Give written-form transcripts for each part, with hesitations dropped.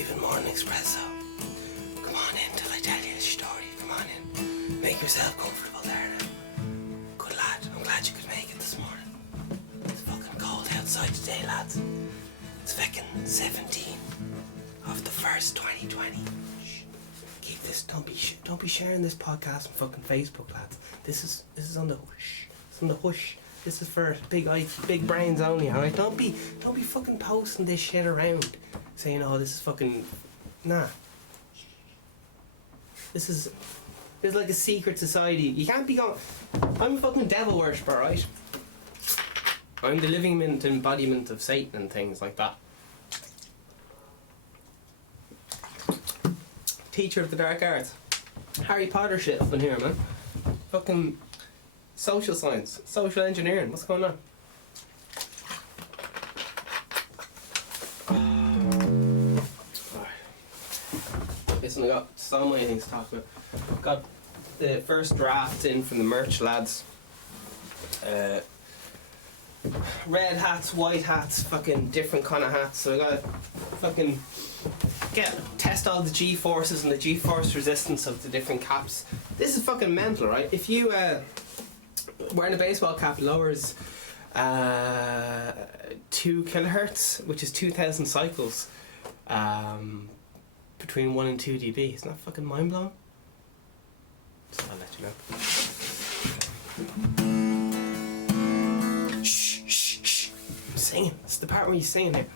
even more an espresso. Come on in till I tell you a story. Come on in. Make yourself comfortable there now. Good lad, I'm glad you could make it this morning. It's fucking cold outside today, lads. It's fucking 17 of the 1st, 2020. Shh. Keep this. Don't be sharing this podcast on fucking Facebook, lads. This is on the hush. It's on the hush. This is for big brains only, alright? Don't be fucking posting this shit around saying, oh, this is fucking... Nah. This is like a secret society. You can't be going... I'm a fucking devil worshipper, right? I'm the living embodiment of Satan and things like that. Teacher of the dark arts. Harry Potter shit up in here, man. Fucking... social science, social engineering, what's going on? Listen, I got so many things to talk about. Got the first draft in from the merch lads. Red hats, white hats, fucking different kind of hats. So I gotta fucking test all the G-forces and the G-force resistance of the different caps. This is fucking mental, right? If you wearing a baseball cap lowers 2 kilohertz, which is 2,000 cycles, between 1 and 2 dB. Isn't that fucking mind blowing? So I'll let you know. Shh, shh, shh. I'm singing. It's the part where you're singing here.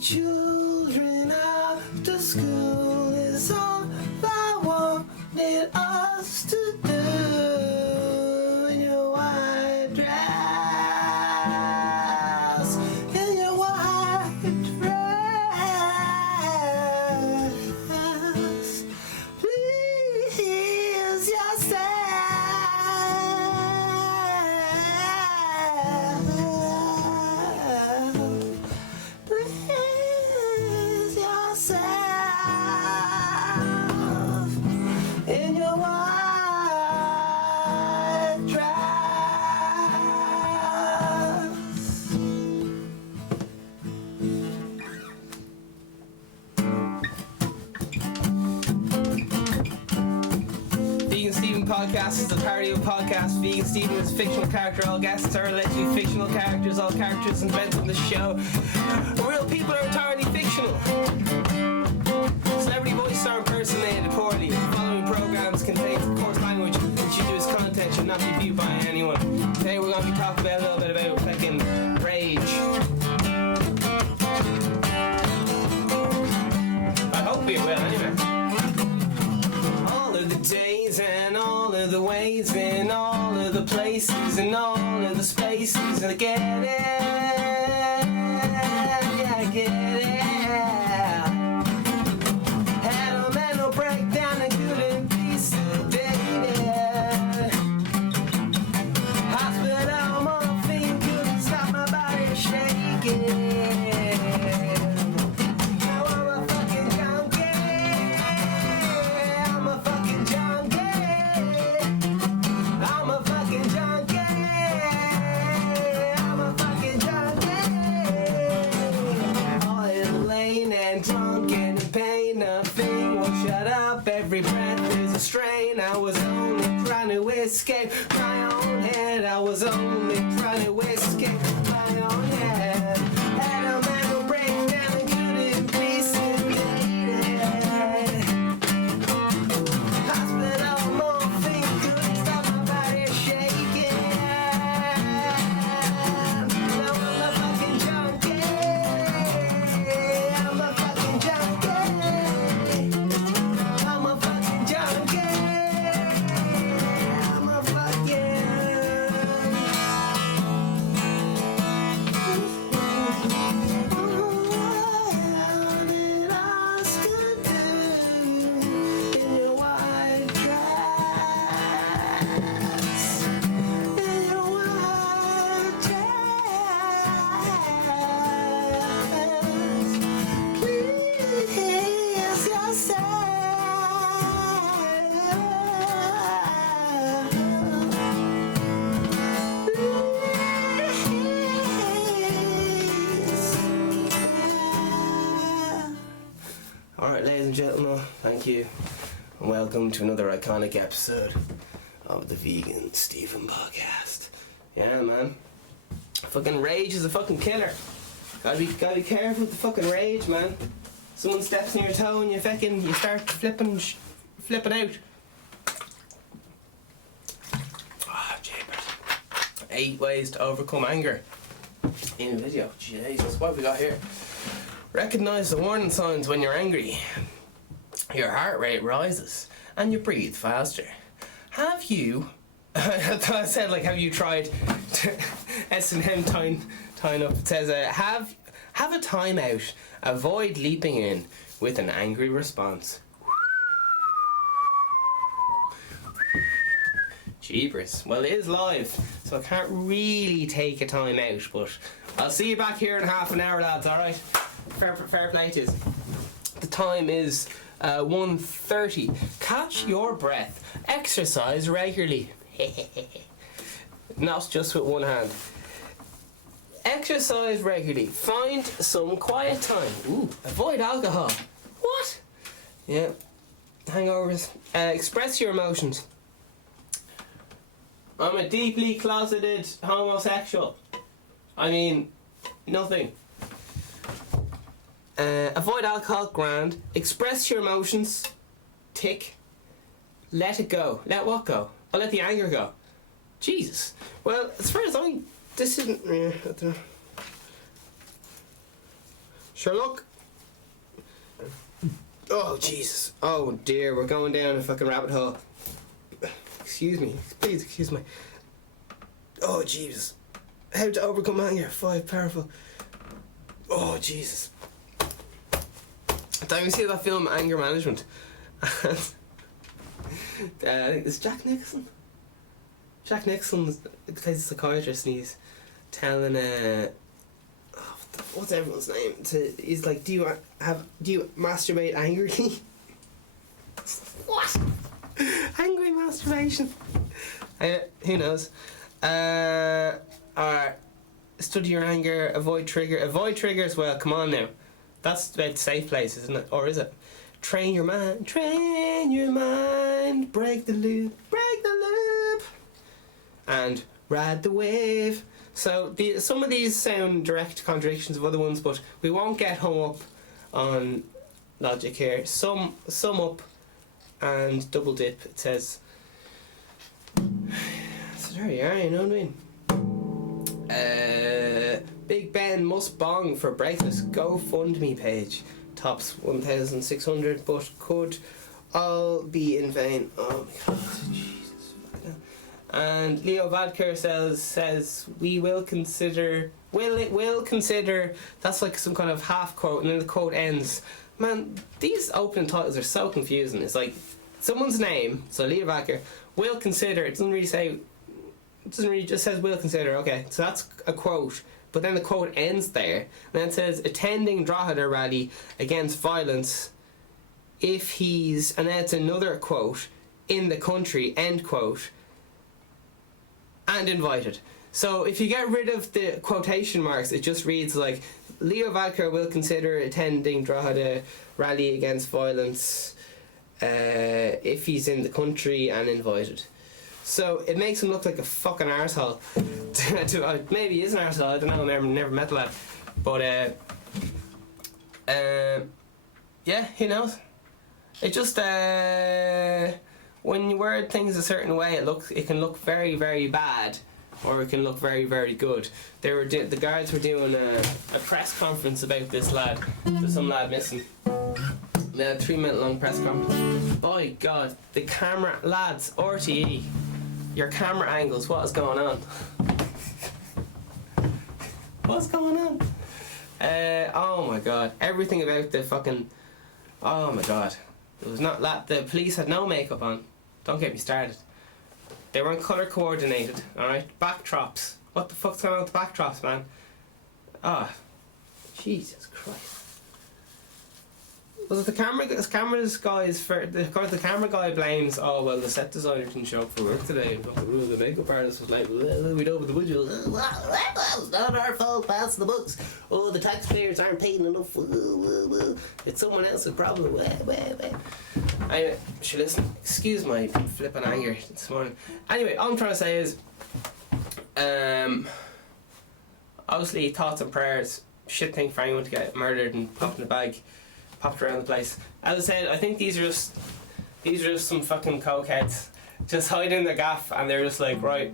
Children after school is all I wanted us to do. In your white dress, in your white dress, please yourself. In your white dress. Vegan Steven podcast is a parody of a podcast. Vegan Steven is a fictional character. All guests are allegedly fictional characters. All characters invented on the show. Real people are entirely fictional. Celebrity voices are impersonated poorly. The following programs contain coarse language which due to its content should not be viewed by anyone. Today we're going to be talking about a little bit about fucking rage. I hope we will anyway. All of the days and all of the ways and all of the places and all of the spaces and I get it. Yeah, I get it. Breakdown and couldn't be sedated. Hospital morphine couldn't stop my body shaking. Now I'm a fucking junkie. I'm a fucking junkie. I'm a fucking junkie. I'm a fucking junkie. All in lane and drunk and in pain, nothing will shut up. Every breath is a strain. I was only trying to escape my own head. I was only trying to escape my own head. Had a mental breakdown and couldn't be sedated. Hospital morphine couldn't stop my body shaking. Now I'm a fucking junkie. I'm a fucking junkie. I'm a fucking junkie. thank you. And welcome to another iconic episode of the Vegan Stephen podcast. Yeah, man. Fucking rage is a fucking killer. Gotta be careful with the fucking rage, man. Someone steps on your toe and you start flipping out. Ah, jeepers. 8 ways to overcome anger. In a video. Jesus, what have we got here? Recognize the warning signs when you're angry. Your heart rate rises and you breathe faster. Have you... I thought I said, like, have you tried S&M tying up? It says, have a timeout. Avoid leaping in with an angry response. Jeepers. Well, it is live, so I can't really take a time out, but I'll see you back here in half an hour, lads, alright? Fair play to you. The time is 1:30. Catch your breath. Exercise regularly. Not just with one hand. Exercise regularly. Find some quiet time. Ooh, avoid alcohol. What? Yeah. Hangovers. Express your emotions. I'm a deeply closeted homosexual. I mean, nothing. Avoid alcohol, grand. Express your emotions. Tick. Let it go. Let what go? I'll let the anger go. Jesus. Well, as far as this isn't... I don't know. Sure, look. Oh, Jesus. Oh, dear. We're going down a fucking rabbit hole. Excuse me. Please excuse me. Oh, Jesus. How to overcome anger. 5 powerful. Oh, Jesus. Did you see that film, Anger Management? I think it's Jack Nicholson. Jack Nicholson plays a psychiatrist and he's telling what's everyone's name? He's like, do you masturbate angrily? What? Angry masturbation. Who knows? Alright. Study your anger. Avoid triggers. Well, come on now. That's about safe places, isn't it? Or is it? Train your mind. Break the loop. And ride the wave. So some of these sound direct contradictions of other ones, but we won't get hung up on logic here. Sum up and double dip. It says. So there you are. You know what I mean? Big Ben must bong for breakfast. GoFundMe page. Tops 1,600, but could all be in vain. Oh my God, Jesus. And Leo Vadker says we will consider. Will consider. That's like some kind of half quote, and then the quote ends. Man, these opening titles are so confusing. It's like someone's name. So Leo Vadker will consider. It doesn't really say. It doesn't really just says will consider. Okay, so that's a quote. But then the quote ends there. And then it says, attending Drogheda rally against violence if he's... And then it's another quote, in the country, end quote, and invited. So if you get rid of the quotation marks, it just reads like, Leo Varadkar will consider attending Drogheda rally against violence if he's in the country and invited. So it makes him look like a fucking arsehole. Maybe he is an arsehole, I don't know, I've never met the lad. But yeah, who knows? It just when you word things a certain way, it can look very, very bad, or it can look very, very good. The guards were doing a press conference about this lad. There's some lad missing. A 3-minute long press conference. By God, the camera, lads, RTE, your camera angles, what is going on? What's going on? Oh my God, everything about the fucking, oh my God. It was not that, the police had no makeup on. Don't get me started. They weren't colour coordinated, alright? Backdrops. What the fuck's going on with the backdrops, man? Ah, Jesus Christ. Was it the camera's guys for the camera guy blames, oh well, the set designer didn't show up for work today, and the makeup artist was like, well, we know what the budget was. It's not our fault, pass the books. Oh, the taxpayers aren't paying enough. It's someone else's problem. Anyway, should listen. Excuse my flipping anger this morning. Anyway, all I'm trying to say is, obviously thoughts and prayers. Shit thing for anyone to get murdered and popped in a bag, popped around the place. As I said, I think these are just some fucking cokeheads just hiding the gaff, and they're just like, right,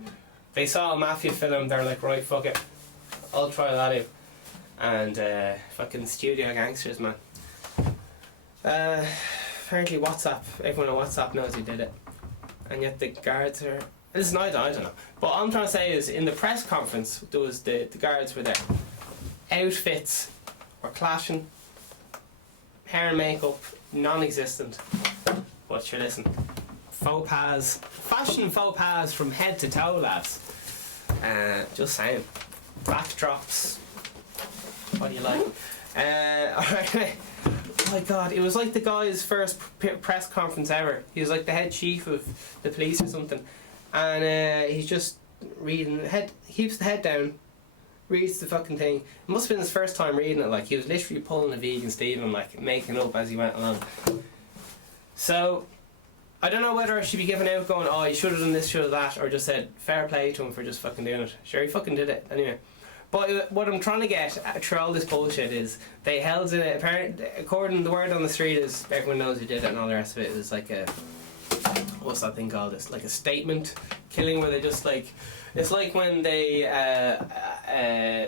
they saw a mafia film, they're like, right, fuck it, I'll try that out. And fucking studio gangsters, man. Apparently WhatsApp, everyone on WhatsApp knows who did it, and yet the guards are, listen, I don't know, but all I'm trying to say is, in the press conference, there was the guards were there. Outfits were clashing, hair and makeup non-existent, but sure, listen, faux pas, fashion faux pas from head to toe, lads. Just saying, backdrops, what do you like? Alright, oh my god, it was like the guy's first press conference ever. He was like the head chief of the police or something, and he's just reading, keeps the head down, reads the fucking thing. It must have been his first time reading it, like he was literally pulling a vegan Stephen, like making up as he went along. So I don't know whether I should be giving out going, oh, you should have done this, should have that, or just said fair play to him for just fucking doing it. Sure, he fucking did it anyway. But what I'm trying to get through all this bullshit is they held in it, apparently, according to the word on the street is everyone knows who did it and all the rest of it. It was like a, what's that thing called? It's like a statement killing where they just like, it's like when they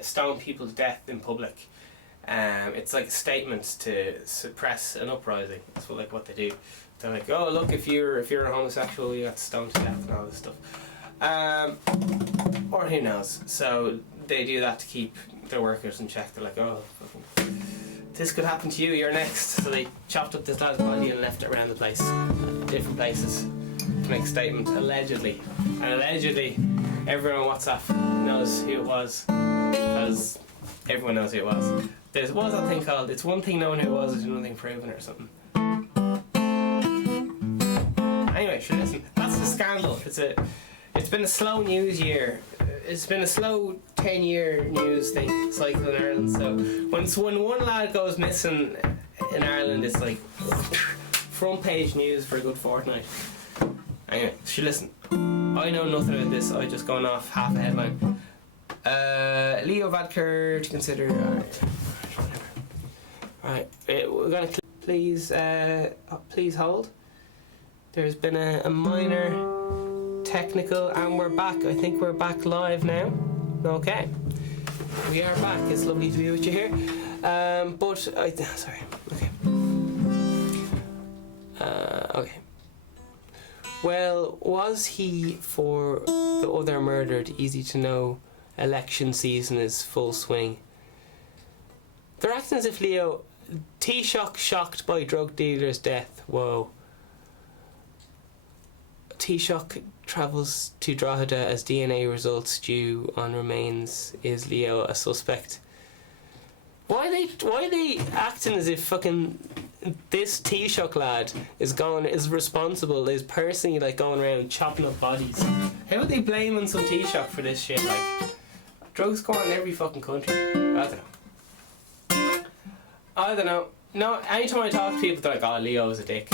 stone people to death in public. It's like a statement to suppress an uprising. That's what they do. They're like, oh look, if you're a homosexual, you got stoned to death and all this stuff. Or who knows? So they do that to keep their workers in check. They're like, oh, this could happen to you, you're next. So they chopped up this lad's body and left it around the place, different places, to make a statement, allegedly. And allegedly, everyone on WhatsApp knows who it was, because everyone knows who it was. There's, what's that thing called? It's one thing knowing who it was, it's another thing proving it or something. Anyway, sure, listen, that's the scandal. It's been a slow news year. It's been a slow 10-year news thing cycle in Ireland. So when one lad goes missing in Ireland, it's like front page news for a good fortnight. Anyway, sure, listen, I know nothing about this. I just gone off half a headline. Leo Varadkar to consider. Right, we're gonna please hold. There's been a minor technical, and we're back. I think we're back live now. Okay, we are back. It's lovely to be with you here. Sorry. Okay. Okay. Well, was he for the other murdered? Easy to know. Election season is full swing. They're acting as if Leo Taoiseach shocked by drug dealer's death. Whoa. Taoiseach travels to Drogheda as DNA results due on remains. Is Leo a suspect? Why are they acting as if fucking this Taoiseach lad is responsible, is personally like going around chopping up bodies? How are they blaming some Taoiseach for this shit? Like, drugs go on in every fucking country. I don't know. No, anytime I talk to people, they're like, oh, Leo's a dick.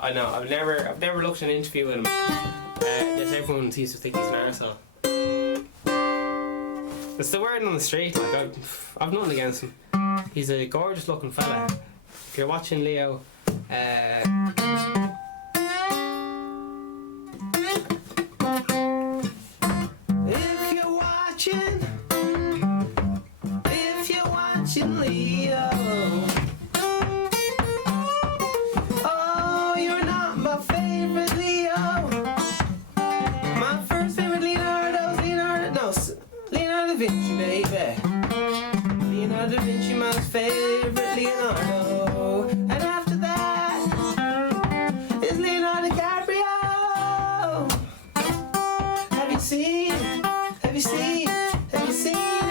I know, I've never looked at an interview with him. Just everyone seems to think he's an arsehole. It's the word on the street, like, I've nothing against him. He's a gorgeous looking fella. If you're watching Leo, if you're watching Leo, oh, you're not my favorite Leo. My first favorite Leonardo da Vinci, baby. Leonardo da Vinci, my favorite Leonardo. And after that is Leonardo DiCaprio. Have you seen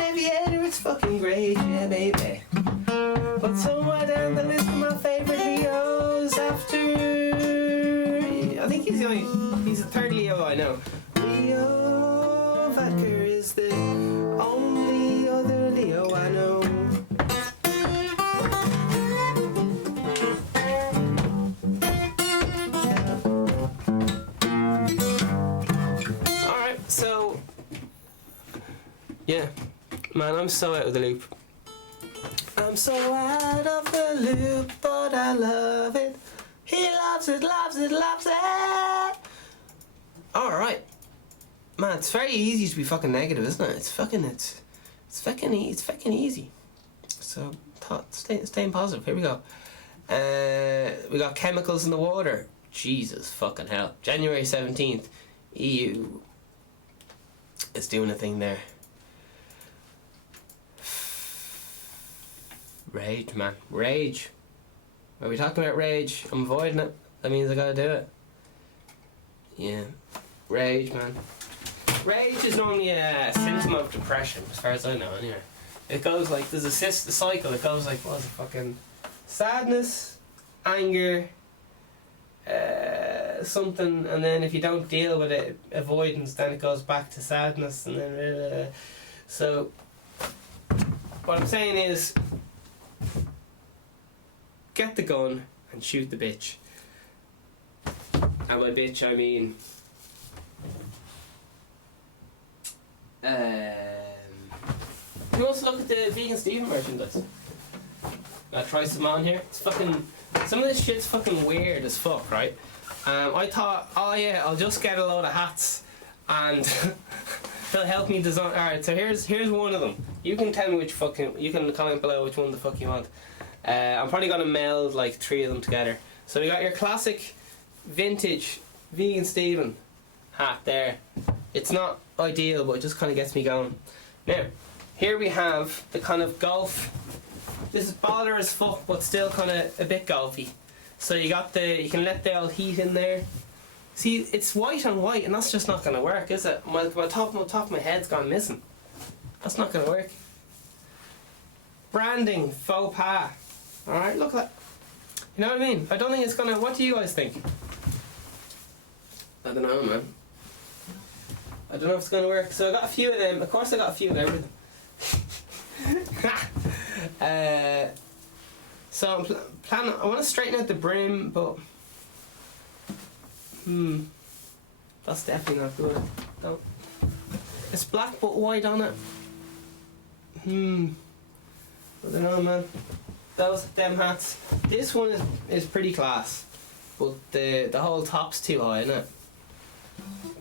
Aviator? It's fucking great, yeah, baby. But somewhere down the list of my favorite Leo third Leo I know. Leo Vacker is the only other Leo I know. Alright, so yeah, man, I'm so out of the loop. I'm so out of the loop, but I love it. He loves it, loves it, loves it. Alright. Man, it's very easy to be fucking negative, isn't it? It's fucking easy. So, staying positive. Here we go. We got chemicals in the water. Jesus fucking hell. January 17th, EU is doing a thing there. Rage, man. Rage. Are we talking about rage? I'm avoiding it. That means I gotta do it. Yeah. Rage, man. Rage is normally a symptom of depression, as far as I know, anyway. It goes like, there's a cycle. It goes like, what is it, fucking sadness, anger, something, and then if you don't deal with it, avoidance, then it goes back to sadness, and then so what I'm saying is, get the gun and shoot the bitch. And by bitch I mean who wants to look at the vegan Steven merchandise? I'll try some on here. It's fucking, some of this shit's fucking weird as fuck, right? I thought, oh yeah, I'll just get a load of hats and they'll help me design. Alright, so here's one of them. You can tell me which fucking, you can comment below which one the fuck you want. I'm probably gonna meld like 3 of them together. So we got your classic vintage vegan Steven hat there. It's not ideal, but it just kind of gets me going. Now, here we have the kind of golf. This is baller as fuck, but still kind of a bit golfy. So you got you can let the old heat in there. See, it's white on white, and that's just not gonna work, is it? My top of my head's gone missing. That's not gonna work. Branding, faux pas. Alright, look at that. You know what I mean? I don't think it's gonna, what do you guys think? I don't know, man. I don't know if it's gonna work. So I got a few of them. Of course I got a few of everything. So I'm planning, I want to straighten out the brim, but that's definitely not good. No. It's black but white on it. I don't know, man. Them hats. This one is pretty class, but the whole top's too high, isn't it?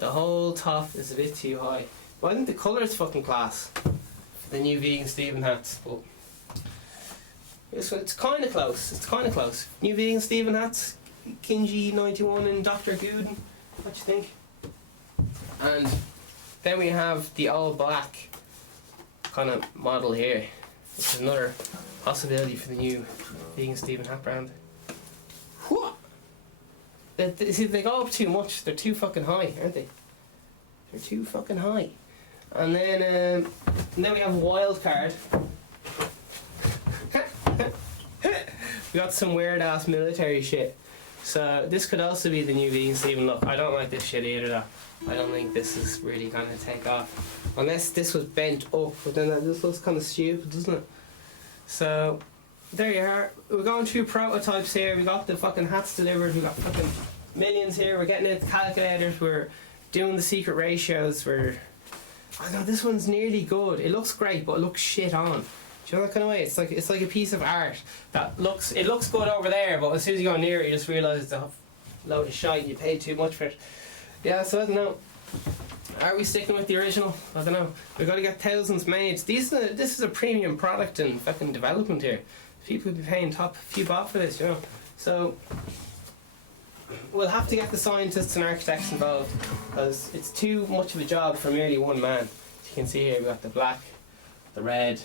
The whole top is a bit too high. Well, I think the colour is fucking class for the new vegan Steven hats, but it's kind of close. It's kind of close. New vegan Steven hats, Kinji 91 and Dr. Gooden. What you think? And then we have the all black kind of model here, which is another possibility for the new vegan Steven hat brand. See, they go up too much. They're too fucking high, aren't they? They're too fucking high. And then we have wild card. We got some weird ass military shit. So this could also be the new vegan Steven look. I don't like this shit either though. I don't think this is really gonna take off. Unless this was bent up, but then that just looks kind of stupid, doesn't it? So there you are. We're going through prototypes here. We got the fucking hats delivered. We got fucking millions here. We're getting it calculators. We're doing the secret ratios. I know this one's nearly good. It looks great, but it looks shit on. Do you know that kind of way? It's like a piece of art that looks good over there, but as soon as you go near it, you just realise it's a load of shite. You paid too much for it. Yeah, so I don't know. Are we sticking with the original? I don't know. We've got to get thousands made. This is a premium product in fucking development here. People would be paying top few baht for this, you know. So we'll have to get the scientists and architects involved because it's too much of a job for merely one man. As you can see here, we've got the black, the red.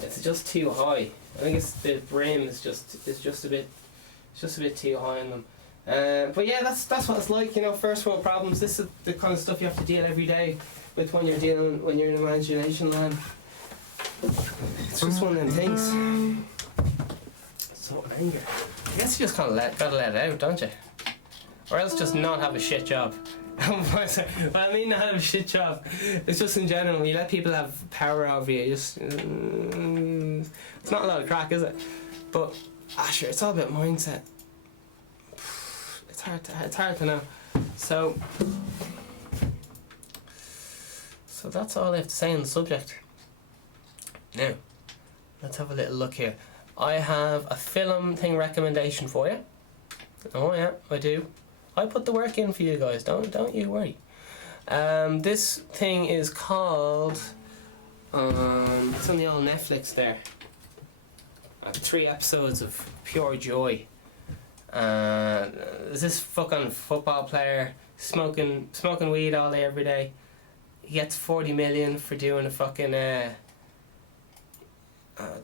It's just too high. I think it's the brim is just a bit too high on them. But yeah, that's what it's like, you know. First world problems. This is the kind of stuff you have to deal every day with when you're in imagination land. It's just one of them things. So anger. I guess you just kind of gotta let it out, don't you? Or else just not have a shit job. Well, I mean, not have a shit job. It's just in general, when you let people have power over you, it's not a lot of crack, is it? But sure, it's all about mindset. It's hard to know. So that's all I have to say on the subject. Now, let's have a little look here. I have a film thing recommendation for you. Oh yeah, I do. I put the work in for you guys. Don't you worry. This thing is called. It's on the old Netflix there. 3 episodes of pure joy. There's this fucking football player smoking weed all day every day. He gets 40 million for doing a fucking. I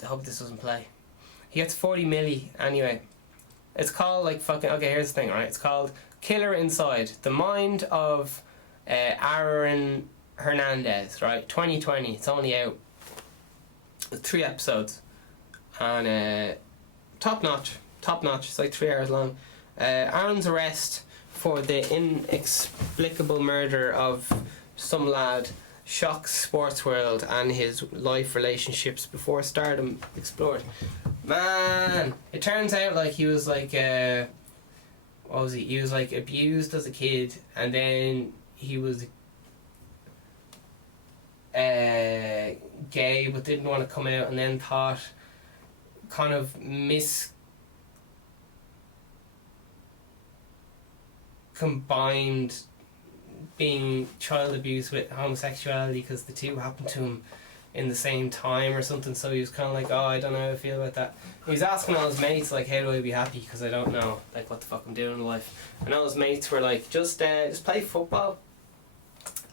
hope this doesn't play. He gets 40 milli anyway. It's called like fucking. Okay, here's the thing, right? It's called Killer Inside: The Mind of Aaron Hernandez. Right, 2020. It's only out. 3 episodes, and top notch. It's like 3 hours long. Aaron's arrest for the inexplicable murder of some lad shocks sports world and his life relationships before stardom explored. Man, it turns out like he was like what was he? He was like abused as a kid, and then he was gay but didn't want to come out, and then thought kind of combined being child abuse with homosexuality because the two happened to him in the same time or something. So he was kind of like, oh, I don't know how I feel about that. He was asking all his mates like, how do I be happy, because I don't know like what the fuck I'm doing in life. And all his mates were like, just play football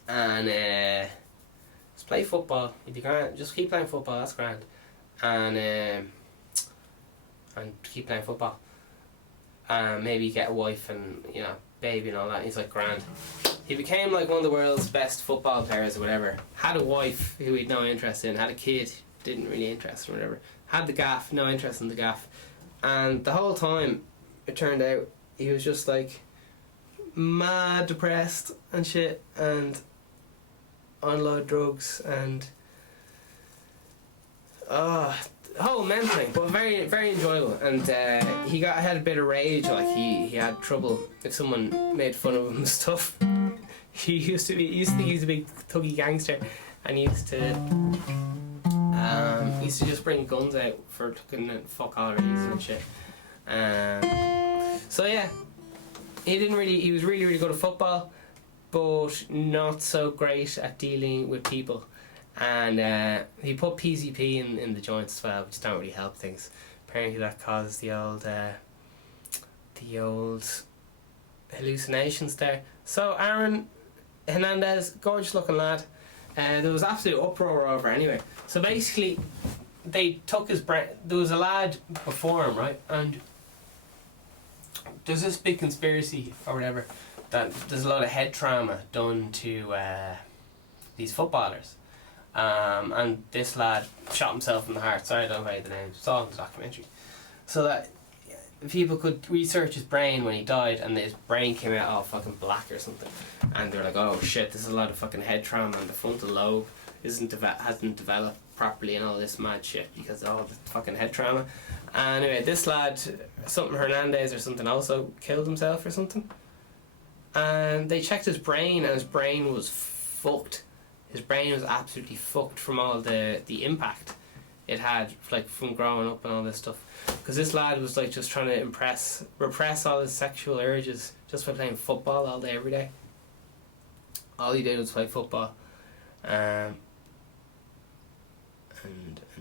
and just play football, you'd be grand, just keep playing football, that's grand, and keep playing football, and maybe get a wife and baby and all that. And he's like, grand. He became like one of the world's best football players or whatever. Had a wife who he'd no interest in. Had a kid, didn't really interest in or whatever. Had the gaff, no interest in the gaff. And the whole time, it turned out, he was just like mad depressed and shit, and on a load of drugs, and whole men thing, but very, very enjoyable. And he had a bit of rage, like he had trouble if someone made fun of him and stuff. He used to think he was a big thuggy gangster, and he used to just bring guns out for fucking fuck all reasons and shit. So yeah, he was really, really good at football, but not so great at dealing with people. And he put PCP in the joints as well, which don't really help things. Apparently that causes the old hallucinations there. So Aaron Hernandez, gorgeous looking lad. There was absolute uproar over anyway. So basically they took his brain. There was a lad before him, right? And there's this big conspiracy or whatever that there's a lot of head trauma done to these footballers. And this lad shot himself in the heart. Sorry, I don't know the name. It's all in the documentary. So that people could research his brain when he died, and his brain came out all fucking black or something. And they're like, oh shit, this is a lot of fucking head trauma, and the frontal lobe hasn't developed properly and all this mad shit because of all the fucking head trauma. And anyway, this lad, something Hernandez or something, also killed himself or something. And they checked his brain, and his brain was fucked. His brain was absolutely fucked from all the impact it had, like from growing up and all this stuff. Because this lad was like just trying to repress all his sexual urges just by playing football all day, every day. All he did was play football, and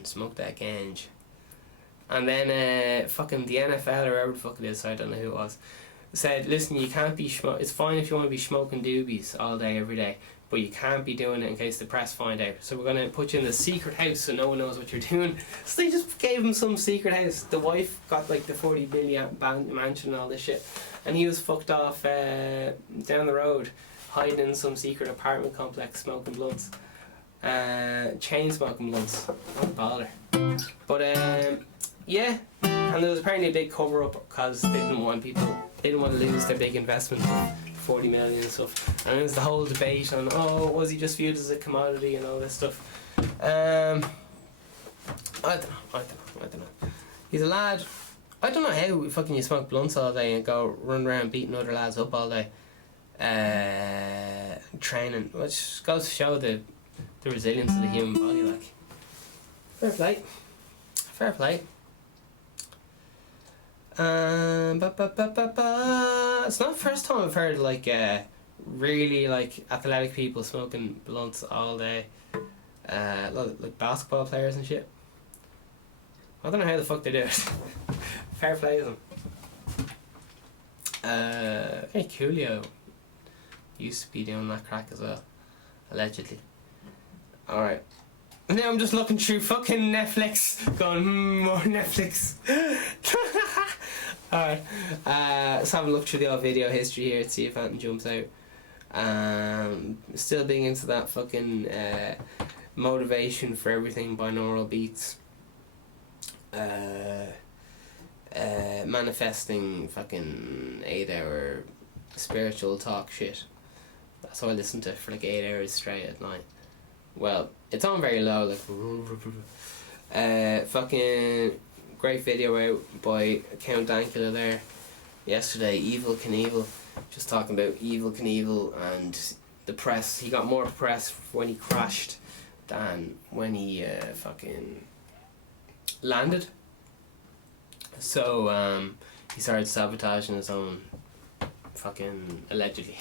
smoke that ganj. And then fucking the NFL or whoever the fuck it is, I don't know who it was, said, listen, you can't be it's fine if you want to be smoking doobies all day every day, but you can't be doing it in case the press find out. So we're going to put you in the secret house so no one knows what you're doing. So they just gave him some secret house. The wife got like the 40 billion mansion and all this shit, and he was fucked off down the road, hiding in some secret apartment complex, smoking blunts, chain smoking blunts. Don't bother. But yeah, and there was apparently a big cover up because they didn't want to lose their big investment of 40 million and stuff. And there's the whole debate on, was he just viewed as a commodity and all this stuff. I don't know. He's a lad. I don't know how fucking you smoke blunts all day and go run around beating other lads up all day. Training, which goes to show the resilience of the human body, like. Fair play. It's not the first time I've heard like really like athletic people smoking blunts all day, like basketball players and shit. I don't know how the fuck they do it. Fair play to them. I think Coolio used to be doing that crack as well, allegedly. Alright. Now I'm just looking through fucking Netflix, going, more Netflix. Alright. Let's have a look through the old video history here to see if anything jumps out. Still being into that fucking motivation for everything binaural beats. Manifesting fucking 8-hour spiritual talk shit. That's what I listen to for like 8 hours straight at night. Well, it's on very low, like fucking great video out by Count Dankula there yesterday, Evil Knievel, just talking about Evil Knievel and the press. He got more press when he crashed than when he fucking landed. So he started sabotaging his own fucking, allegedly.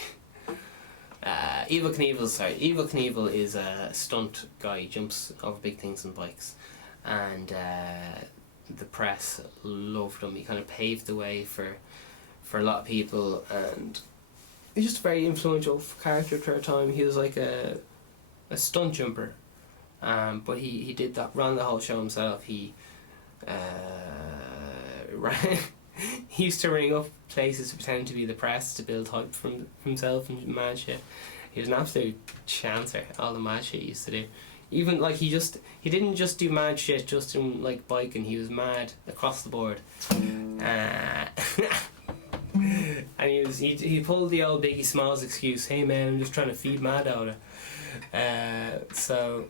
Evil Knievel is a stunt guy. He jumps over big things on bikes, and the press loved him. He kind of paved the way for a lot of people, and he's just a very influential character for a time. He was like a stunt jumper, but he did that, ran the whole show himself. He he used to ring up places to pretend to be the press to build hype from himself and mad shit. He was an absolute chancer, all the mad shit he used to do. Even like he didn't just do mad shit just in like biking, he was mad across the board. And he pulled the old Biggie Smalls excuse, hey man, I'm just trying to feed mad out of it. So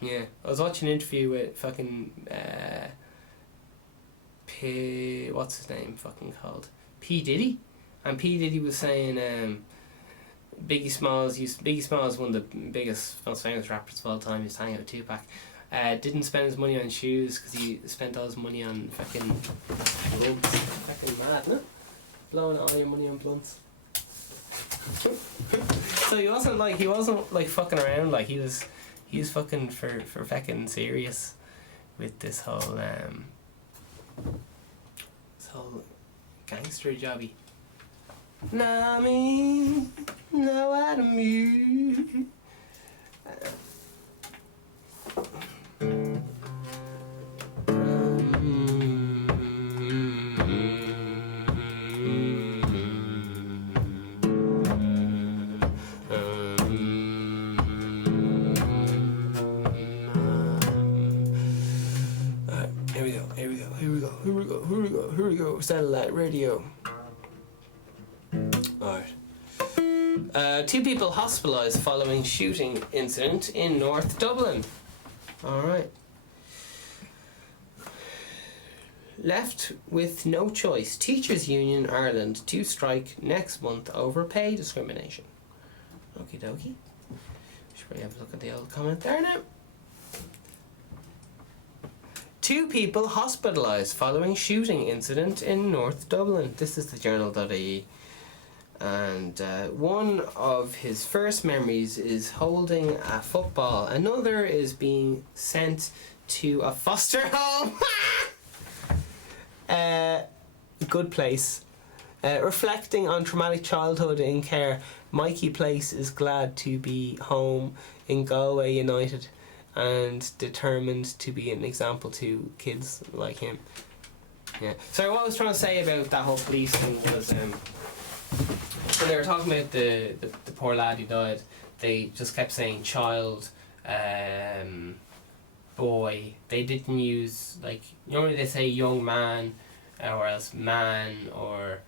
yeah, I was watching an interview with fucking what's his name fucking called? P. Diddy? And P. Diddy was saying Biggie Smalls is one of the biggest, most famous rappers of all time. He was hanging out with Tupac. Didn't spend his money on shoes because he spent all his money on fucking blunts. Fucking mad, no? Blowing all your money on blunts. So he wasn't like fucking around, like he was fucking for fucking serious with this whole gangster jobby. Nah, me, no, I don't mean. Here we go. Satellite radio. Alright. 2 people hospitalised following shooting incident in North Dublin. Alright. Left with no choice. Teachers Union Ireland to strike next month over pay discrimination. Okie dokie. Should we have a look at the old comment there now? 2 people hospitalised following shooting incident in North Dublin. This is the journal.ie. And one of his first memories is holding a football. Another is being sent to a foster home. Good place. Reflecting on traumatic childhood in care, Mikey Place is glad to be home in Galway United and determined to be an example to kids like him. Yeah. So what I was trying to say about that whole police thing was when they were talking about the poor lad who died, they just kept saying child, boy. They didn't use, like, normally they say young man, or else man, or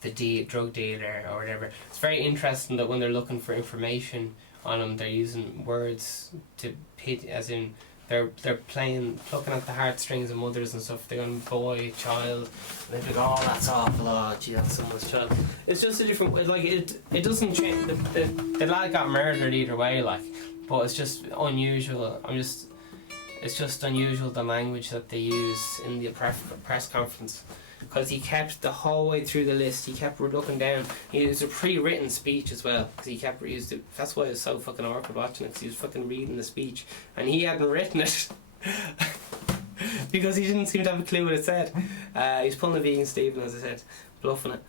the drug dealer or whatever. It's very interesting that when they're looking for information on him, they're using words to pit, as in they're plucking at the heartstrings of mothers and stuff. They're going boy, child, and they're like, oh, that's awful, oh gee, that's someone's child. It's just a different way, like it doesn't change. The lad got murdered either way, like, but it's just unusual. It's just unusual the language that they use in the press conference, because he kept the whole way through the list. He kept looking down. He used a pre-written speech as well, because he kept used it. That's why it was so fucking awkward watching it, because he was fucking reading the speech and he hadn't written it because he didn't seem to have a clue what it said. He was pulling a vegan Stephen, as I said, bluffing it.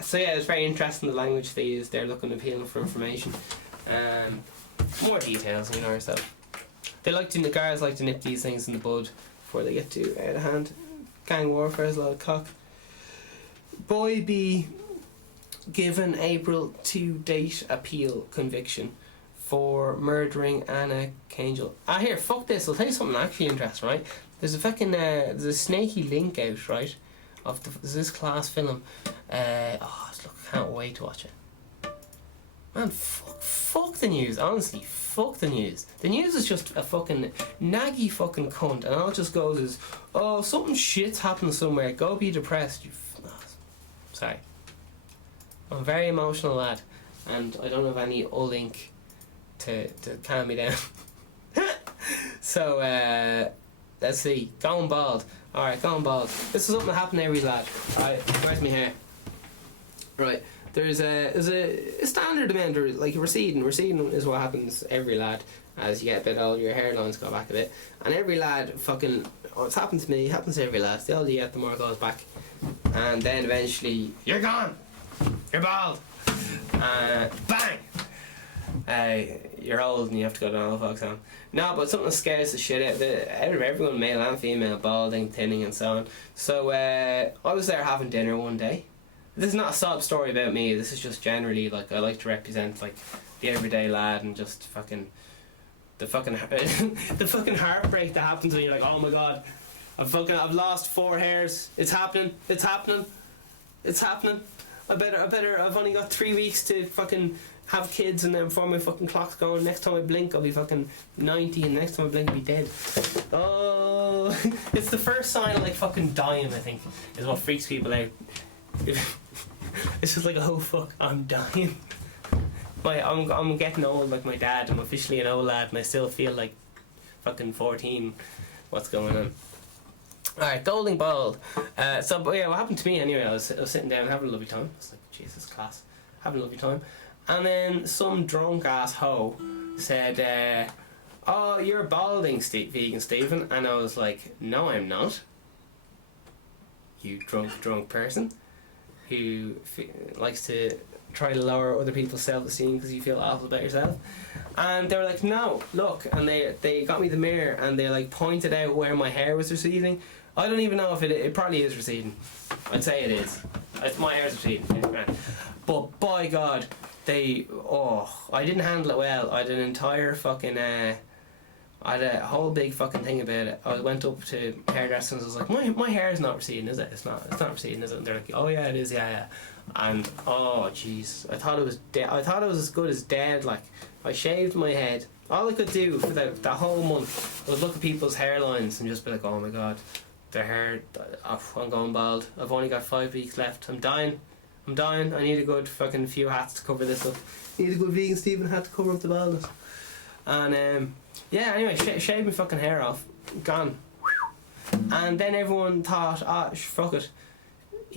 So yeah, it's very interesting the language they use. They're looking appealing for information. More details, you know yourself. The guards like to nip these things in the bud before they get too out of hand. Gang warfare is a lot of cock. Boy be given April to date appeal conviction for murdering Anna Kangel. Here, fuck this. I'll tell you something actually interesting, right? There's a fucking there's a snaky link out, right, of this class film. Look, I can't wait to watch it. Man, fuck the news, honestly. Fuck the news. The news is just a fucking naggy fucking cunt, and all it just goes is, oh, something shit's happened somewhere, go be depressed. Sorry. I'm a very emotional lad, and I don't have any ink to calm me down. So, let's see. Going bald. Alright, going bald. This is something that happened to every lad. Alright, where's my hair? Right. There's a standard amount of, like, receding. Receding is what happens to every lad as you get a bit older. Your hairlines go back a bit, and every lad fucking, it's happened to me, it happens to every lad. The older you get, the more it goes back, and then eventually you're gone, you're bald, bang, you're old and you have to go to an old folks home. No, but something that scares the shit out of everyone, male and female, balding, thinning, and so on. So I was there having dinner one day. This is not a sob story about me. This is just generally, like, I like to represent, like, the everyday lad, and just fucking the fucking the fucking heartbreak that happens when you're like, oh my god, I've lost 4 hairs. It's happening. I've only got 3 weeks to fucking have kids, and then before my fucking clock's going, next time I blink I'll be fucking 90, and next time I blink I'll be dead. Oh, it's the first sign of, like, fucking dying, I think, is what freaks people out. It's just like, oh fuck, I'm dying. I'm getting old like my dad. I'm officially an old lad, and I still feel like fucking 14. What's going on? Alright, golden bald. But yeah, what happened to me anyway, I was sitting down having a lovely time. I was like, Jesus, class, having a lovely time. And then some drunk ass hoe said, oh, you're balding, vegan Stephen. And I was like, no, I'm not. You drunk person who likes to try to lower other people's self-esteem because you feel awful about yourself. And they were like, no, look, and they got me the mirror, and they, like, pointed out where my hair was receding. I don't even know if it probably is receding. I'd say it is. My hair's receding, yeah, but by God, I didn't handle it well. I had an entire fucking I had a whole big fucking thing about it. I went up to hairdressers and I was like, my hair is not receding, is it? It's not receding, is it? And they're like, oh yeah, it is, yeah. And oh jeez, I thought it was I thought it was as good as dead. Like, I shaved my head. All I could do for that whole month was look at people's hairlines and just be like, oh my god, their hair, I'm going bald. I've only got 5 weeks left. I'm dying. I need a good fucking few hats to cover this up. Need a good vegan Stephen hat to cover up the baldness. And yeah, anyway, shaved my fucking hair off, gone. And then everyone thought, fuck it,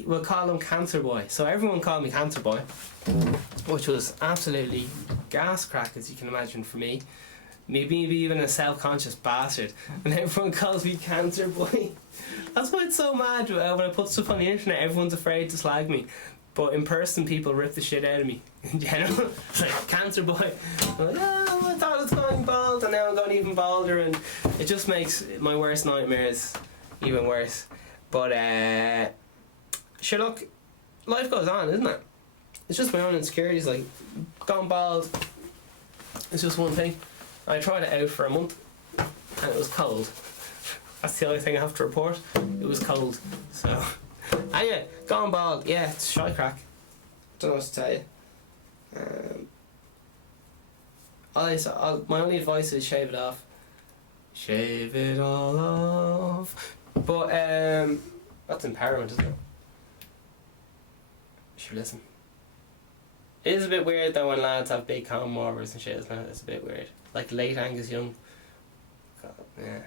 we'll call him Cancer Boy. So everyone called me Cancer Boy, which was absolutely gas crack, as you can imagine, for me. Maybe even a self-conscious bastard. And everyone calls me Cancer Boy. That's why it's so mad when I put stuff on the internet, everyone's afraid to slag me. But in person, people rip the shit out of me. In general, it's like, Cancer Boy. I'm like, I thought I was going bald, and now I'm going even balder, and it just makes my worst nightmares even worse. But sure, look, life goes on, isn't it? It's just my own insecurities. Like, going bald, it's just one thing. I tried it out for a month, and it was cold. That's the only thing I have to report. It was cold. So Anyway, gone bald. Yeah, it's shy crack. Don't know what to tell you. My only advice is shave it off. Shave it all off. But that's empowerment, isn't it? Sure, listen. It is a bit weird though when lads have big comb overs and shit, isn't it? It's a bit weird. Like late Angus Young. God, yeah.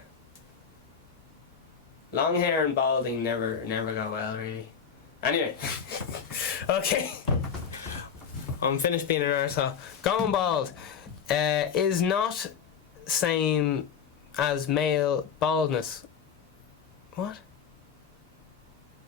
Long hair and balding never go well, really. Anyway. Okay. I'm finished being an arsehole. Going bald is not same as male baldness. What?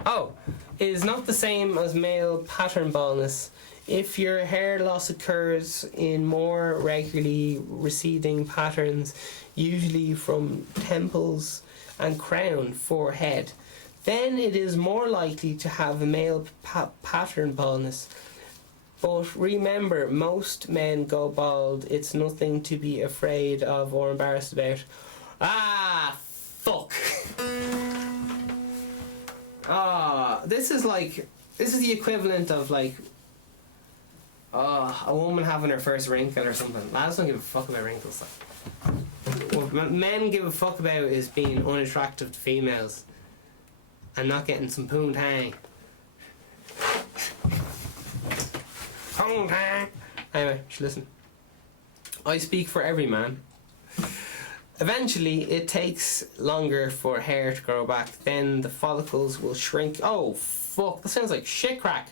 Oh, is not the same as male pattern baldness. If your hair loss occurs in more regularly receding patterns, usually from temples and crown, forehead, then it is more likely to have a male pattern baldness. But remember, most men go bald. It's nothing to be afraid of or embarrassed about. Ah, fuck. This is the equivalent of like a woman having her first wrinkle or something. Lads don't give a fuck about wrinkles. What men give a fuck about is being unattractive to females and not getting some poontang. Poontang. Anyway, listen. I speak for every man. Eventually, it takes longer for hair to grow back. Then the follicles will shrink. Oh, fuck. That sounds like shit crack.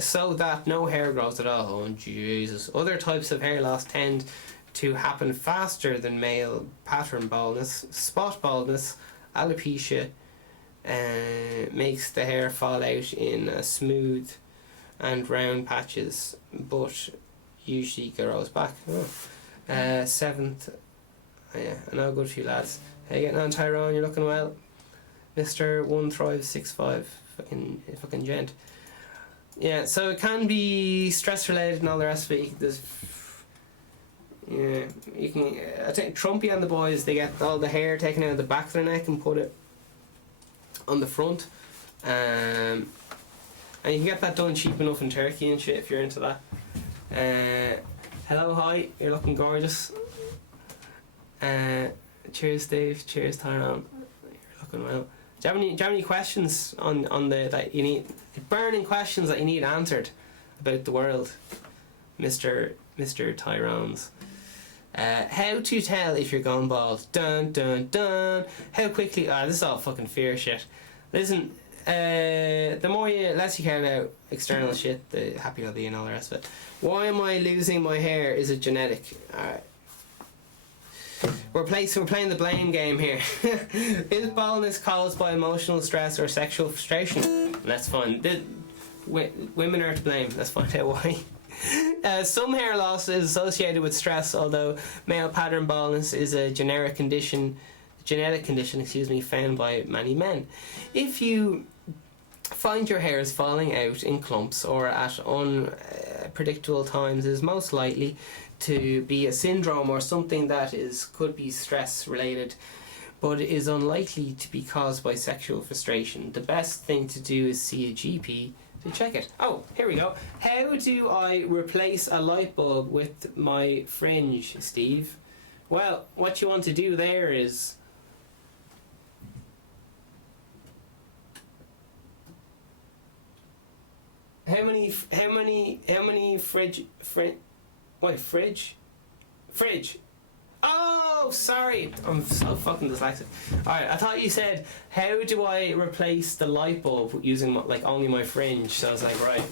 So that no hair grows at all. Oh, Jesus. Other types of hair loss tend to happen faster than male pattern baldness. Spot baldness, alopecia, makes the hair fall out in smooth and round patches, but usually grows back. Oh. Seventh. Oh, yeah, I know a good few lads. How you getting on, Tyrone? You're looking well. Mr. 1 Thrive 6 5. Fucking gent. Yeah, so it can be stress related and all the rest of it. You can. I think Trumpy and the boys, they get all the hair taken out of the back of their neck and put it on the front. And you can get that done cheap enough in Turkey and shit if you're into that. Hello, hi, you're looking gorgeous. Cheers, Dave. Cheers, Tyrone. You're looking well. Do you have any questions on the that you need, burning questions that you need answered about the world, Mr. Tyrone's? How to tell if you're going bald? Dun dun dun. How quickly? This is all fucking fear shit. Listen, the less you care about external shit, the happier you'll be and all the rest of it. Why am I losing my hair? Is it genetic? Alright. We're playing the blame game here. Is baldness caused by emotional stress or sexual frustration? That's fine. Women are to blame. Let's find out why. Some hair loss is associated with stress, although male pattern baldness is a genetic condition, found by many men. If you find your hair is falling out in clumps or at unpredictable times, it is most likely to be a syndrome or something that could be stress related, but is unlikely to be caused by sexual frustration. The best thing to do is see a GP to check it. Oh, here we go. How do I replace a light bulb with my fringe, Steve? Well, what you want to do there is how many fridge? Oh, sorry. I'm so fucking dyslexic. Alright, I thought you said, how do I replace the light bulb using only my fringe? So I was like, right.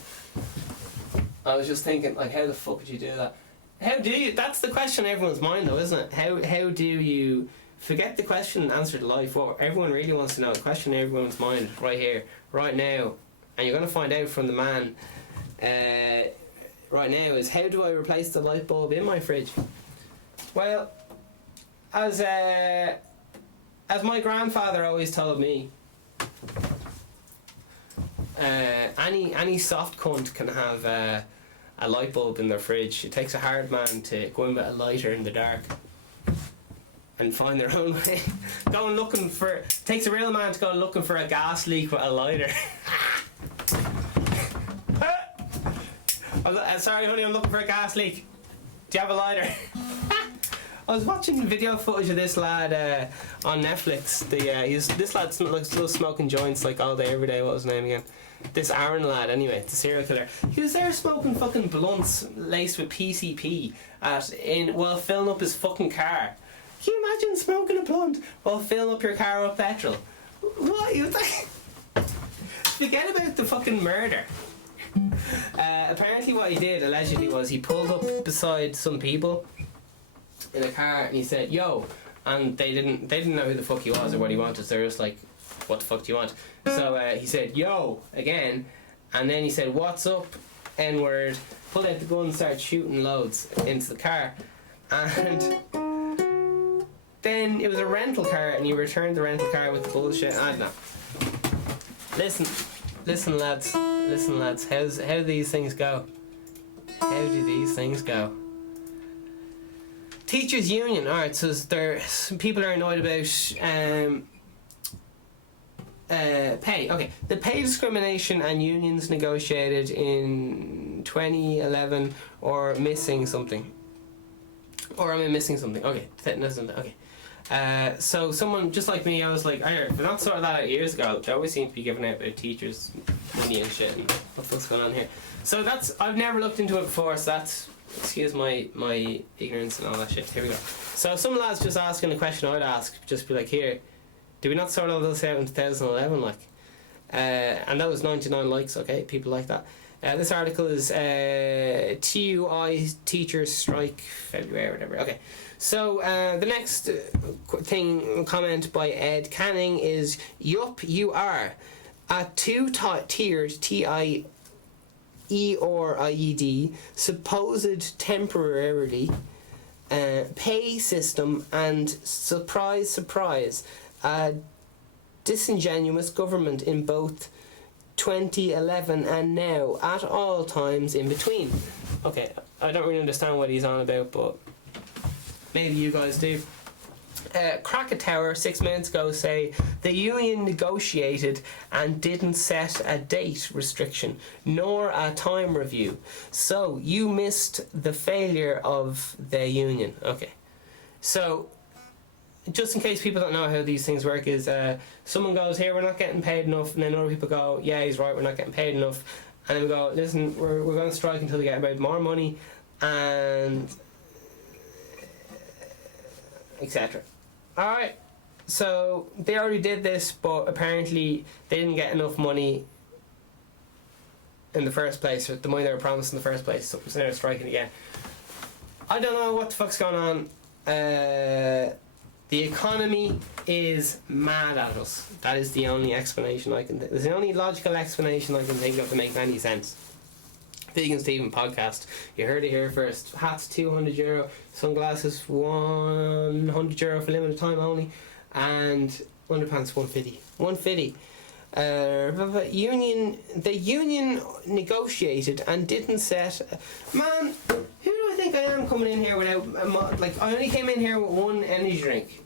I was just thinking, how the fuck would you do that? How do you? That's the question in everyone's mind, though, isn't it? How do you forget the question and answer the life? What everyone really wants to know, the question in everyone's mind, right here, right now, and you're going to find out from the man right now, is how do I replace the light bulb in my fridge? Well, as my grandfather always told me, any soft cunt can have a light bulb in their fridge. It takes a hard man to go in with a lighter in the dark. and find their own way. Going looking for... Takes a real man to go looking for a gas leak with a lighter. Sorry honey, I'm looking for a gas leak. Do you have a lighter? I was watching video footage of this lad on Netflix. This lad still smoking joints like all day, every day. What was his name again? This Aaron lad, anyway, the serial killer. He was there smoking fucking blunts laced with PCP while filling up his fucking car. Can you imagine smoking a blunt while filling up your car with petrol? What? You like? Forget about the fucking murder. Apparently what he did, allegedly, was he pulled up beside some people in a car and he said, yo, and they didn't know who the fuck he was or what he wanted, so they were just like, what the fuck do you want? So he said, yo, again, and then he said, what's up, N-word, pulled out the gun and started shooting loads into the car, and then it was a rental car and he returned the rental car with the bullshit. I don't know. Listen lads, how do these things go? How do these things go? Teachers union, alright, so some people are annoyed about pay. Okay, the pay discrimination and unions negotiated in 2011 or missing something. Or am I missing something? Okay, okay. So someone just like me, I was like, if they're not sorted that out years ago, they always seem to be giving out about teachers money and shit and what's going on here. So I've never looked into it before, so that's, excuse my ignorance and all that shit. Here we go. So some lads just asking the question I'd ask, just be like, here, did we not sort all this out in 2011, like? And that was 99 likes, okay, people like that. This article is TUI Teachers Strike February or whatever. Okay, so the next comment by Ed Canning is, yup, you are. A two-tiered TIED supposed temporarily pay system and surprise a disingenuous government in both 2011 and now, at all times in between. Okay, I don't really understand what he's on about, but maybe you guys do. Krakatoa 6 months ago say the union negotiated and didn't set a date restriction nor a time review, so you missed the failure of the union. Okay, so just in case people don't know how these things work, is someone goes, here, we're not getting paid enough, and then other people go, yeah, he's right, we're not getting paid enough, and then we go, listen, we're going to strike until we get about more money, and etc. Alright, so they already did this, but apparently they didn't get enough money in the first place, or the money they were promised in the first place, so they're striking again. I don't know what the fuck's going on. The economy is mad at us. That is the only explanation I can think. There's the only logical explanation I can think of to make any sense. Vegan Stephen podcast. You heard it here first. Hats €200, sunglasses €100 for limited time only, and underpants $150. $150. The union negotiated and didn't set. Man, who do I think I am coming in here without I only came in here with one energy drink.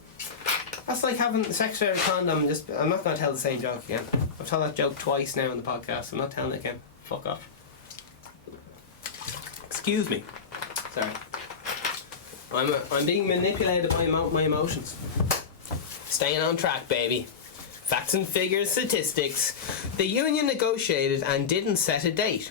That's like having sex without a condom. I'm not going to tell the same joke again. I've told that joke twice now in the podcast. I'm not telling it again. Fuck off. Excuse me. Sorry. I'm being manipulated by my emotions. Staying on track, baby. Facts and figures, statistics. The union negotiated and didn't set a date.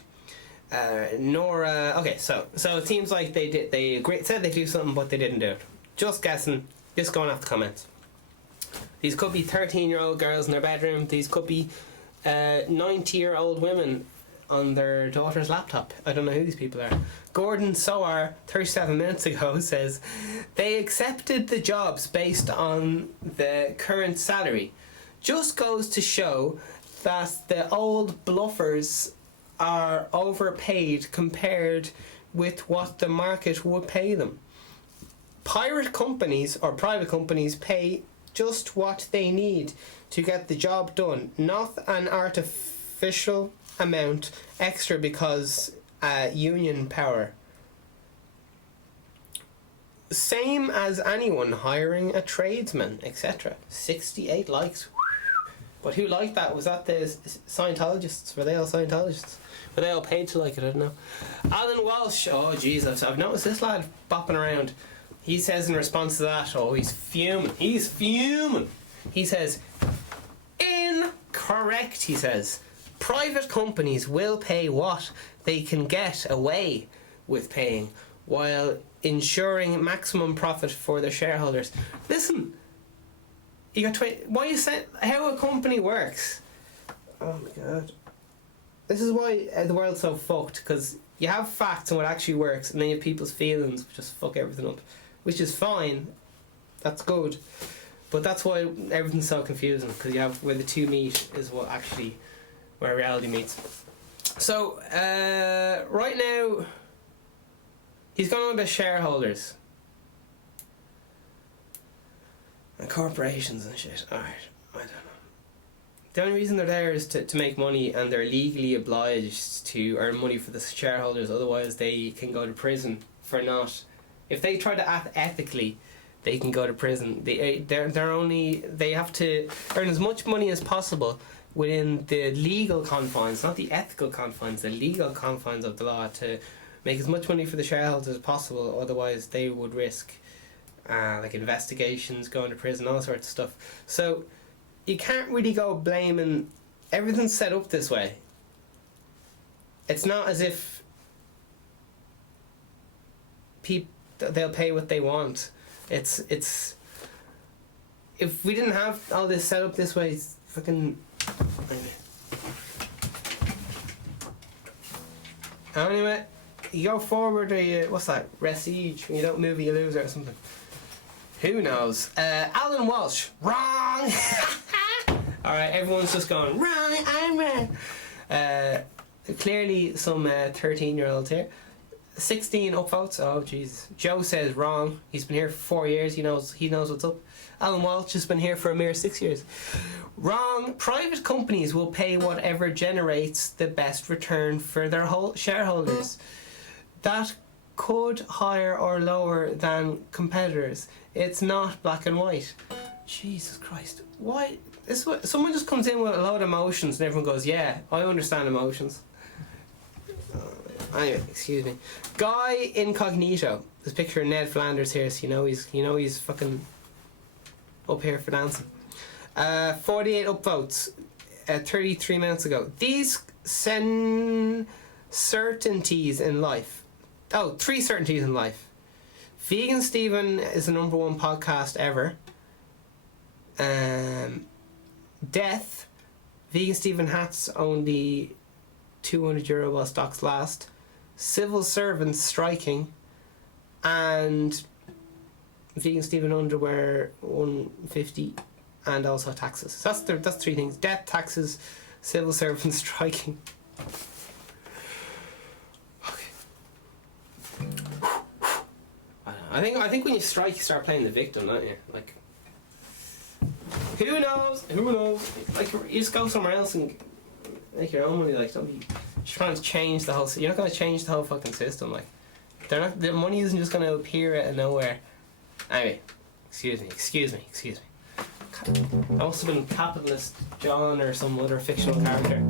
Okay, so it seems like they did. They said they'd do something, but they didn't do it. Just guessing. Just going off the comments. These could be 13-year-old girls in their bedroom. These could be 90-year-old women on their daughter's laptop. I don't know who these people are. Gordon Sowar, 37 minutes ago, says they accepted the jobs based on the current salary. Just goes to show that the old bluffers are overpaid compared with what the market would pay them. Private companies pay just what they need to get the job done, not an artificial amount extra because union power. Same as anyone hiring a tradesman, etc. 68 likes. But who liked that? Was that the Scientologists? Were they all Scientologists? Were they all paid to like it? I don't know. Alan Walsh. Oh, jeez, I've noticed this lad bopping around. He says in response to that, oh, he's fuming. He's fuming. He says, incorrect, he says. Private companies will pay what they can get away with paying while ensuring maximum profit for their shareholders. Listen, you got 20. Why you say how a company works? Oh my god. This is why the world's so fucked, because you have facts and what actually works, and then you have people's feelings which just fuck everything up, which is fine. That's good, but that's why everything's so confusing, because you have where the two meet is what actually where reality meets. So right now he's gone on about shareholders and corporations and shit. Alright, I don't know. The only reason they're there is to make money, and they're legally obliged to earn money for the shareholders, otherwise they can go to prison for not. If they try to act ethically, they can go to prison. They have to earn as much money as possible within the legal confines, not the ethical confines, the legal confines of the law, to make as much money for the shareholders as possible, otherwise they would risk like investigations, going to prison, all sorts of stuff. So you can't really go blaming. Everything's set up this way. It's not as if they'll pay what they want. It's if we didn't have all this set up this way, it's fucking. Anyway, you go forward, or you, what's that? Restige. When you don't move, you lose, or something. Who knows? Alan Walsh. Wrong! Alright, everyone's just going, wrong, I'm wrong. Clearly some 13-year-olds here. 16 upvotes. Oh, jeez. Joe says wrong. He's been here for 4 years. He knows what's up. Alan Walsh has been here for a mere 6 years. Wrong. Private companies will pay whatever generates the best return for their whole shareholders. That could higher or lower than competitors. It's not black and white. Jesus Christ. Why? This what someone just comes in with a load of emotions and everyone goes, yeah, I understand emotions. Anyway, excuse me. Guy Incognito. There's a picture of Ned Flanders here, so you know he's fucking up here for dancing. 48 upvotes 33 minutes ago. These certainties in life. Oh, 3 certainties in life. Vegan Stephen is the #1 podcast ever. Death. Vegan Stephen hats only €200 while stocks last. Civil servants striking. And Vegan Stephen underwear 150, and also taxes. So that's 3 things: death, taxes, civil servants striking. Okay. I think when you strike, you start playing the victim, don't you? Like, who knows? Who knows? Like, you just go somewhere else and make your own money. Like, don't be trying to change the whole. You're not going to change the whole fucking system. Like, they're not. The money isn't just going to appear out of nowhere. Anyway, excuse me. That must have been Capitalist John or some other fictional character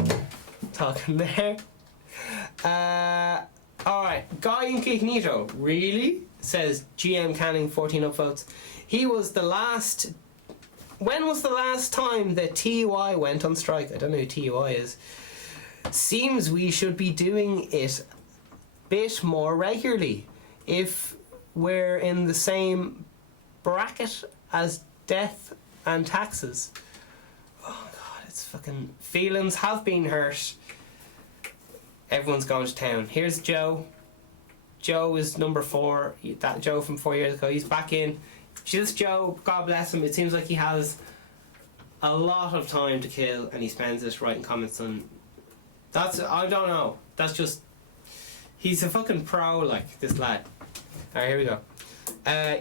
talking there. Alright, Guy Incognito, really? Says GM Canning, 14 upvotes. He was the last. When was the last time that TUI went on strike? I don't know who TUI is. Seems we should be doing it a bit more regularly if we're in the same bracket as death and taxes. Oh god, it's fucking. Feelings have been hurt. Everyone's going to town. Here's Joe. Joe is #4. That Joe from 4 years ago. He's back in. Just Joe, God bless him. It seems like he has a lot of time to kill, and he spends it writing comments on. That's, I don't know. That's just. He's a fucking pro, like, this lad. Alright, here we go.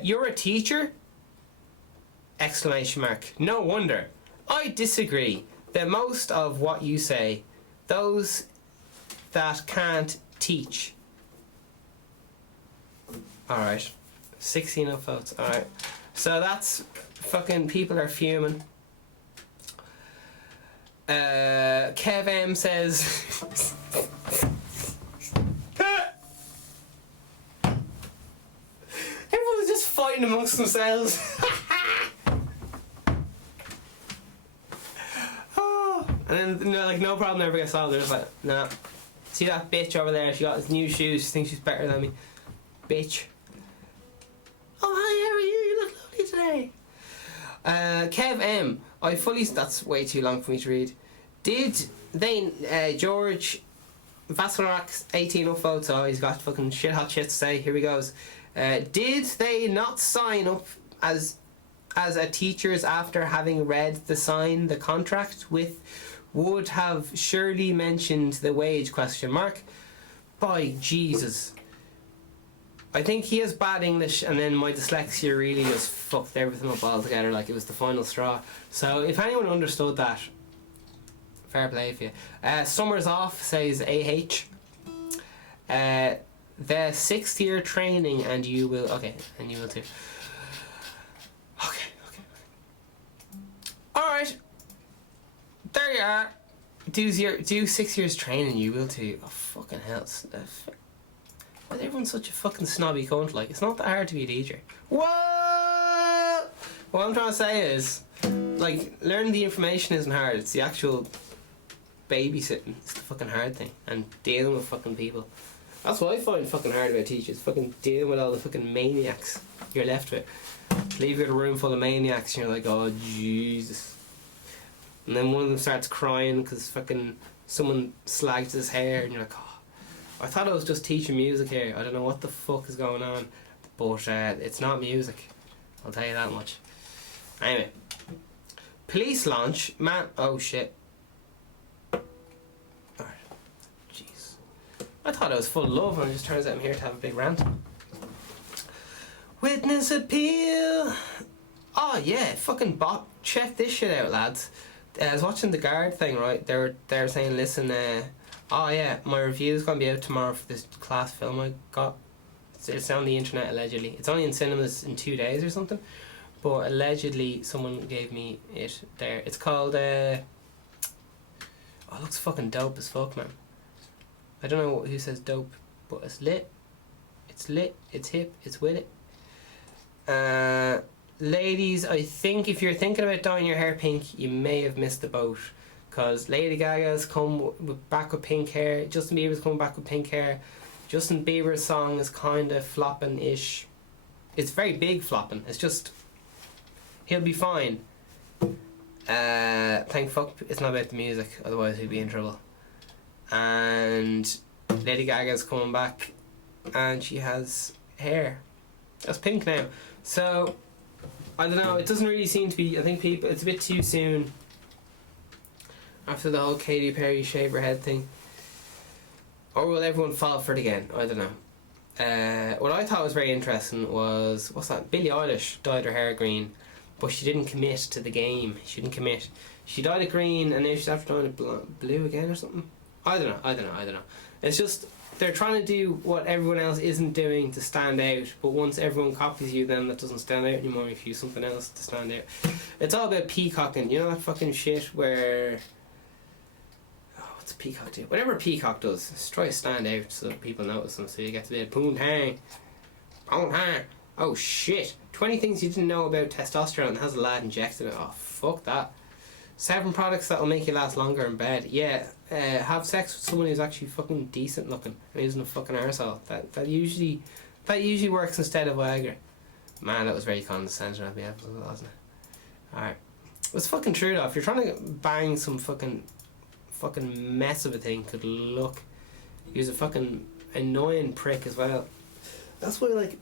You're a teacher? Exclamation mark. No wonder. I disagree. That most of what you say, those that can't teach. Alright. 16 upvotes. Alright. So that's fucking people are fuming. Kev M says everyone's just fighting amongst themselves. Oh. And then like no problem never gets solved. They're just like, nah. See that bitch over there? She got his new shoes. She thinks she's better than me. Bitch. Oh hi, how are you? You look lovely today. Kev M. I fully. That's way too long for me to read. Did they? George Vassarax 18 upvotes. Oh, he's got fucking shit hot shit to say. Here he goes. Did they not sign up as a teachers after having read the contract with? Would have surely mentioned the wage ? By Jesus. I think he has bad English and then my dyslexia really just fucked everything up altogether, like it was the final straw. So if anyone understood that, fair play for you. Summers Off says AH. The 6th year training and you will... Okay, and you will too. Okay. Alright. There you are. Do 6 years training, you will too. Oh fucking hell! Why is everyone such a fucking snobby cunt? Like, it's not that hard to be a teacher. What? What I'm trying to say is, like, learning the information isn't hard. It's the actual babysitting. It's the fucking hard thing, and dealing with fucking people. That's what I find fucking hard about teachers. Fucking dealing with all the fucking maniacs you're left with. Leave you in a room full of maniacs, and you're like, oh Jesus. And then one of them starts crying because fucking someone slagged his hair, and you're like, oh, I thought I was just teaching music here. I don't know what the fuck is going on, but it's not music. I'll tell you that much. Anyway, police launch, man. Oh shit. Alright, jeez. I thought I was full of love, and it just turns out I'm here to have a big rant. Witness appeal. Oh yeah, fucking bot. Check this shit out, lads. I was watching the Guard thing, right? They were saying, listen, oh yeah, my review's gonna be out tomorrow for this class film I got. It's on the internet allegedly. It's only in cinemas in 2 days or something, but allegedly someone gave me it there. It's called oh, it looks fucking dope as fuck, man. I don't know who says dope, but it's lit. It's lit. It's hip. It's with it. Ladies, I think if you're thinking about dyeing your hair pink, you may have missed the boat, because Lady Gaga's come back with pink hair. Justin Bieber's coming back with pink hair. Justin Bieber's song is kind of flopping-ish. It's very big flopping. It's just, he'll be fine. Thank fuck it's not about the music, otherwise he'd be in trouble. And Lady Gaga's coming back, and she has hair that's pink now. So I don't know, it doesn't really seem to be, I think people, it's a bit too soon after the whole Katy Perry shave her head thing. Or will everyone fall for it again? I don't know. What I thought was very interesting was, what's that? Billie Eilish dyed her hair green, but she didn't commit to the game. She didn't commit. She dyed it green and now she's after dyeing it blue again or something. I don't know. It's just, they're trying to do what everyone else isn't doing to stand out, but once everyone copies you, then that doesn't stand out anymore if you use something else to stand out. It's all about peacocking. You know that fucking shit where... Oh, what's a peacock do? Whatever a peacock does, is try to stand out so that people notice them, so you get to be a poontang. Poontang. Oh shit. 20 things you didn't know about testosterone and has a lad injected it. Oh, fuck that. 7 products that will make you last longer in bed. Yeah, have sex with someone who's actually fucking decent looking and isn't a fucking arsehole. That usually works instead of Viagra. Man, that was very condescending at the episode, wasn't it? Alright. It's fucking true though. If you're trying to bang some fucking mess of a thing, good luck. He's a fucking annoying prick as well. That's why, like,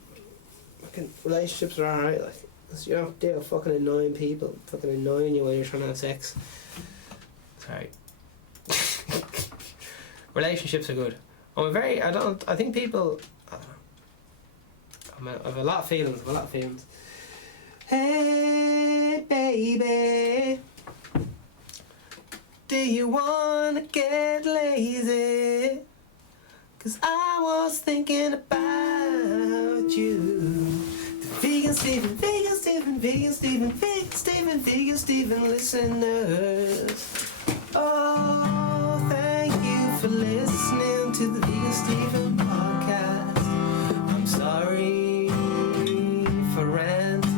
fucking relationships are alright, like. You don't have to deal with fucking annoying people fucking annoying you while you're trying to have sex. Sorry. Relationships are good. I think people, I don't know. I have a lot of feelings. Hey baby, do you wanna get lazy? 'Cause I was thinking about you. Vegan Steven, Vegan Steven, Vegan Steven, Vegan Steven, Vegan Steven listeners. Oh, thank you for listening to the Vegan Steven podcast. I'm sorry for ranting.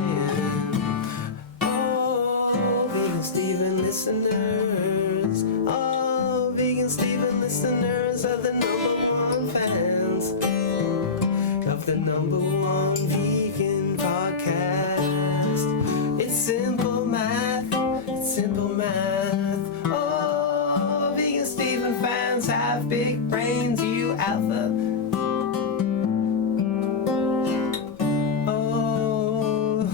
Oh, Vegan Steven listeners. Oh, Vegan Steven listeners are the #1 fans of the #1 vegan podcast. It's simple math. It's simple math. Oh, Vegan Steven fans have big brains, you alpha. Oh,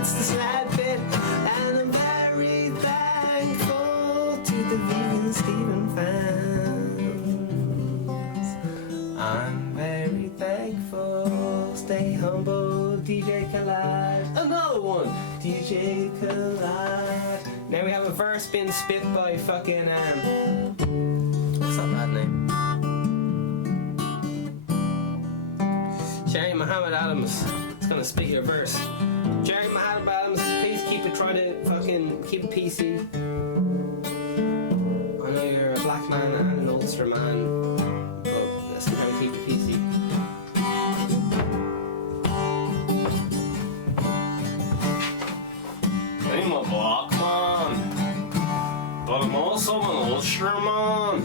it's the sad bit, and I'm very thankful to the Vegan Steven fans. I'm very thankful. Stay humble, DJ Khalad. Another one, DJ Khalad. Now we have a verse been spit by fucking what's that bad name? Jerry Muhammad Adams. It's gonna spit your verse. Jerry Muhammad Adams, please keep it. Try to fucking keep it PC. I know you're a black man and an Ulster man, but let's try to keep it PC. I'm a black man, but I'm also an Ulster man.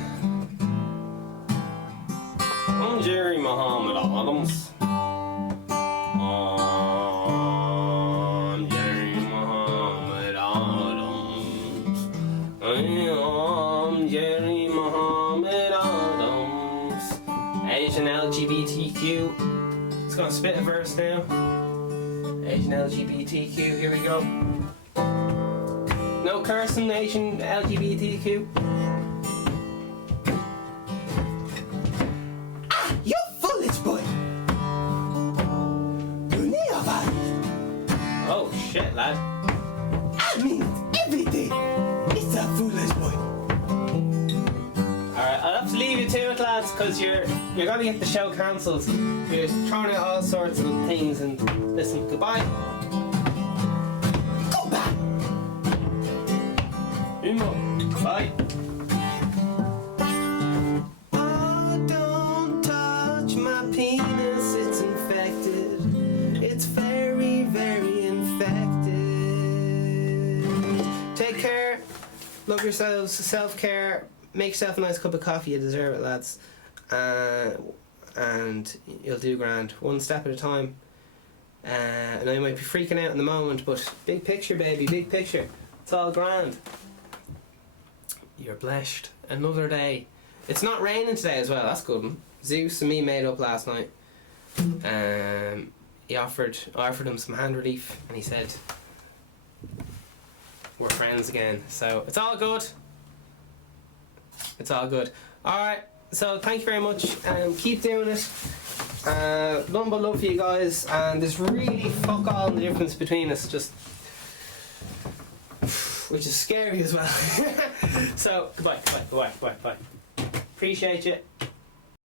I'm Jerry Muhammad Adams. I'm Jerry Muhammad Adams. I'm Jerry Muhammad Adams. Asian LGBTQ. It's gonna spit a verse now. Asian LGBTQ, here we go. No cursing, Asian LGBTQ. You foolish boy! You need a Oh shit, lad. I mean it every day. It's a foolish boy. Alright, I'll have to leave you to it, lads, because you're gonna get the show cancelled. You're throwing out all sorts of things, and listen, goodbye. Go back! Bye. Oh, don't touch my penis, it's infected. It's very, very infected. Take care, love yourselves, self-care, make yourself a nice cup of coffee, you deserve it, lads. And you'll do grand, one step at a time. I know you might be freaking out in the moment, but big picture, baby, big picture. It's all grand. You're blessed. Another day. It's not raining today as well. That's good one. Zeus and me made up last night. I offered him some hand relief, and he said we're friends again. So it's all good. It's all good. All right. So thank you very much. Keep doing it. Nothing but love for you guys. And there's really fuck all the difference between us. Just. Which is scary as well. So, goodbye. Appreciate you.